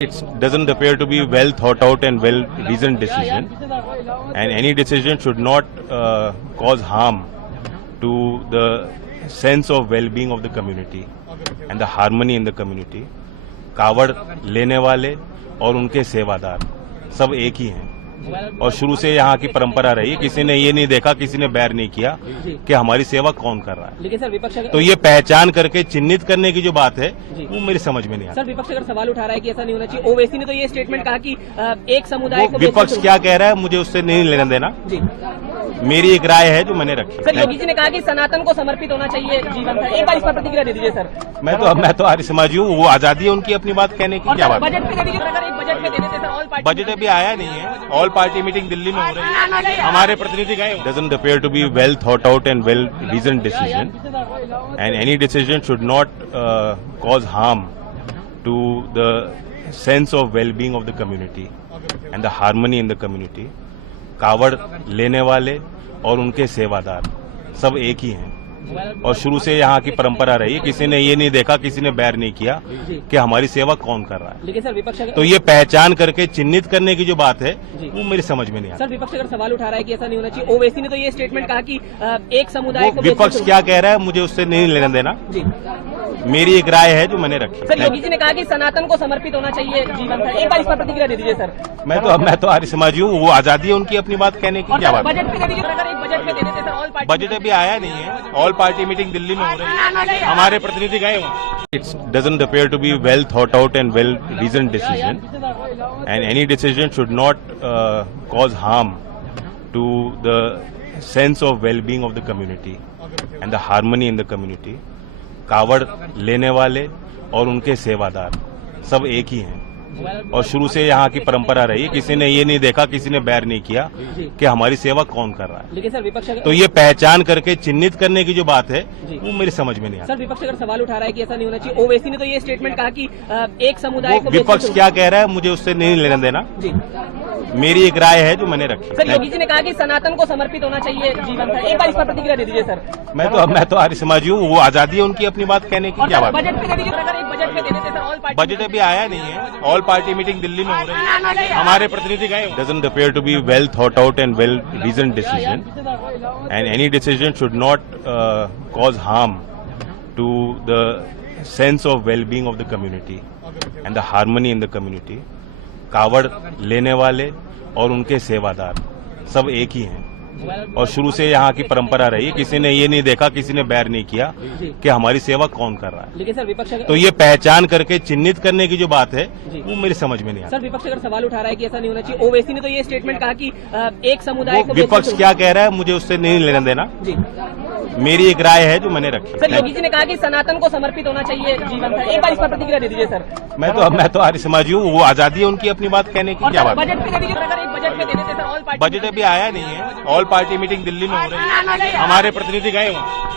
It doesn't appear to be well thought out and well reasoned decision, and any decision should not cause harm to the sense of well-being of the community and the harmony in the community. कावड़ लेने वाले और उनके सेवादार सब एक ही हैं और शुरू से यहाँ की परंपरा रही। किसी ने ये नहीं देखा, किसी ने बैर नहीं किया कि हमारी सेवा कौन कर रहा है। लेकिन सर विपक्ष तो ये पहचान करके चिन्हित करने की जो बात है वो मेरी समझ में नहीं आता। सर विपक्ष अगर सवाल उठा रहा है कि ऐसा नहीं होना चाहिए, ओवैसी ने तो ये स्टेटमेंट कहा कि एक समुदाय को विपक्ष क्या कह रहा है मुझे उससे नहीं लेना देना जी। मेरी एक राय है जो मैंने रखी। सर योगी जी ने कहा कि सनातन को समर्पित होना चाहिए जीवन भर। एक बार इस पर प्रतिक्रिया दे दीजिए सर। मैं तो आर्य समाजी हूँ, वो आजादी है उनकी अपनी बात कहने की। क्या बात बजट पे दे दीजिए, अगर एक बजट पे दे देते सर। ऑल पार्टी बजट अभी आया नहीं है, ऑल पार्टी मीटिंग दिल्ली में हो रही है, हमारे प्रतिनिधि गए। Doesn't appear to be well thought out and well reason decision, and any decision should not cause harm to the sense of well being of the community and the harmony in the community. कावड़ लेने वाले और उनके सेवादार सब एक ही हैं और शुरू से यहाँ की परंपरा रही। किसी ने ये नहीं देखा, किसी ने बैर नहीं किया कि हमारी सेवा कौन कर रहा है। लेकिन सर विपक्ष तो ये पहचान करके चिन्हित करने की जो बात है वो मेरी समझ में नहीं आता। सर विपक्ष अगर सवाल उठा रहा है कि ऐसा नहीं होना चाहिए, ओवैसी ने तो ये स्टेटमेंट कहा कि एक समुदाय को विपक्ष क्या कह रहा है मुझे उससे नहीं लेना देना जी। मेरी एक राय है जो मैंने रखी। सर योगी जी ने कहा कि सनातन को समर्पित होना चाहिए जीवन भर। एक बार इस पर प्रतिक्रिया दे दीजिए सर। मैं तो आर्य समाजी हूँ, वो आजादी है उनकी अपनी बात कहने की। क्या बात बजट पे दे दीजिए, अगर एक बजट पे दे देते सर। ऑल पार्टी बजट अभी आया नहीं है, ऑल पार्टी मीटिंग दिल्ली में हो रही है, हमारे प्रतिनिधि गए वहाँ। It's doesn't appear to be well thought out and well reason decision, and any decision should not cause harm to the sense of well being of the community and the harmony in the community. कावड़ लेने वाले और उनके सेवादार सब एक ही हैं और शुरू से यहाँ की परंपरा रही। किसी ने ये नहीं देखा, किसी ने बैर नहीं किया कि हमारी सेवा कौन कर रहा है। लेकिन सर विपक्ष तो ये पहचान करके चिन्हित करने की जो बात है वो मेरी समझ में नहीं आता। सर विपक्ष अगर सवाल उठा रहा है कि ऐसा नहीं होना चाहिए, ओवैसी ने तो ये स्टेटमेंट कहा कि एक समुदाय को विपक्ष क्या कह रहा है मुझे उससे नहीं लेना देना जी। मेरी एक राय है जो मैंने रखी। सर योगी जी ने कहा कि सनातन को समर्पित होना चाहिए जीवन भर। एक बार इस पर प्रतिक्रिया दे दीजिए सर। मैं तो आर्य समाजी हूँ, वो आजादी है उनकी अपनी बात कहने की। क्या बात बजट पे दे दीजिए, अगर एक बजट पे दे देते सर। ऑल पार्टी बजट अभी आया नहीं है, ऑल पार्टी मीटिंग दिल्ली में हो रही है, हमारे प्रतिनिधि गए। Doesn't appear to be well thought out and well reason decision, and any decision should not cause harm to the sense of well being of the community and the harmony in the community. कावड़ लेने वाले और उनके सेवादार सब एक ही हैं और शुरू से यहाँ की परंपरा रही। किसी ने ये नहीं देखा, किसी ने बैर नहीं किया कि हमारी सेवा कौन कर रहा है। लेकिन सर विपक्ष तो ये पहचान करके चिन्हित करने की जो बात है वो मेरी समझ में नहीं आता। सर विपक्ष अगर सवाल उठा रहा है कि ऐसा नहीं होना चाहिए, ओवैसी ने तो ये स्टेटमेंट कहा कि एक समुदाय को विपक्ष क्या कह रहा है मुझे उससे नहीं लेना देना जी। मेरी एक राय है जो मैंने रखी। सर योगी जी ने कहा कि सनातन को समर्पित होना चाहिए जीवन भर। एक बार इस पर प्रतिक्रिया दे दीजिए सर। मैं तो आर्य समाजी हूँ, वो आजादी है उनकी अपनी बात कहने की। क्या बात बजट पे दे दीजिए, अगर एक बजट पे दे देते सर। ऑल पार्टी बजट अभी आया नहीं है, ऑल पार्टी मीटिंग दिल्ली में हो रही है, हमारे प्रतिनिधि गए वहाँ।